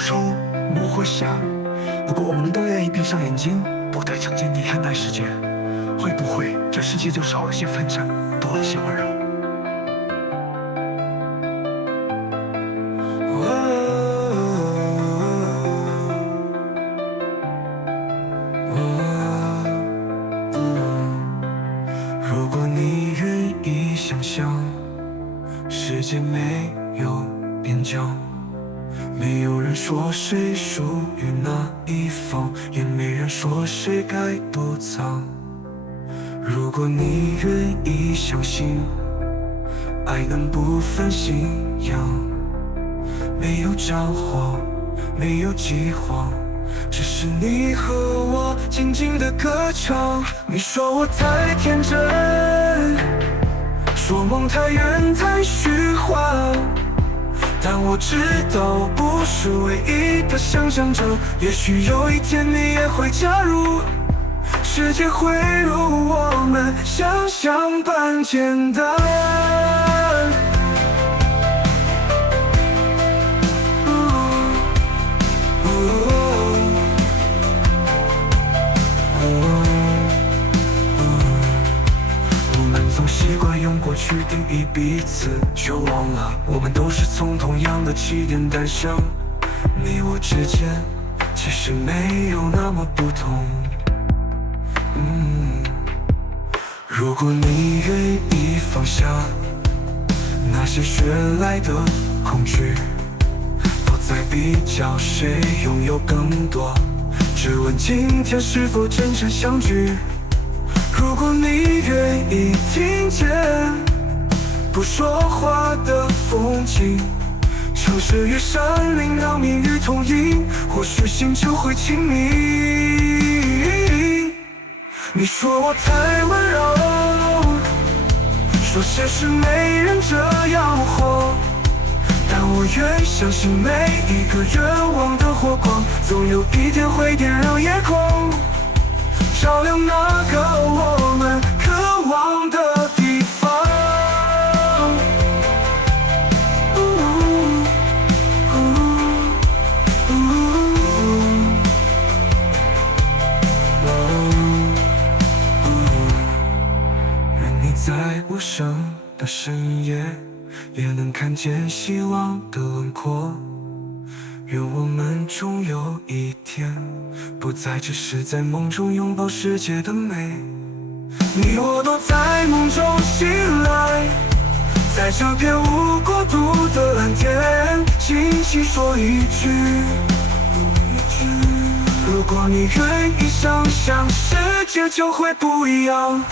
时候我们会想，如果我们都愿意闭上眼睛，不带成见地看待世界，会不会这世界就少了些纷争，多了些温柔？如果你愿意想象，世界没有边疆，没有人说谁属于哪一方，也没人说谁该躲藏。如果你愿意相信，爱能不分信仰，没有战火，没有饥荒，只是你和我静静的歌唱。你说我太天真，说梦太远太虚幻，但我知道不是唯一的想象者。也许有一天你也会加入，世界会如我们想象般简单。我们总习惯用过去定义彼此，却忘了我们都是从同样的起点诞生。你我之间其实没有那么不同。如果你愿意放下那些学来的恐惧，不再比较谁拥有更多，只问今天是否真正相聚。如果你愿意听见不说话的风景，城市与山林让命运同音，或许心就会清明。你说我太温柔，说现实没人这样活，但我愿相信每一个愿望的火光，总有一天会点亮夜空，照亮那个我们渴望的地方。愿你在无声的深夜也能看见希望的轮廓，愿我们终有一天不再只是在梦中拥抱世界的美。你我都在梦中醒来，在这片无国度的蓝天，轻轻说一句，如果你愿意想象，世界就会不一样。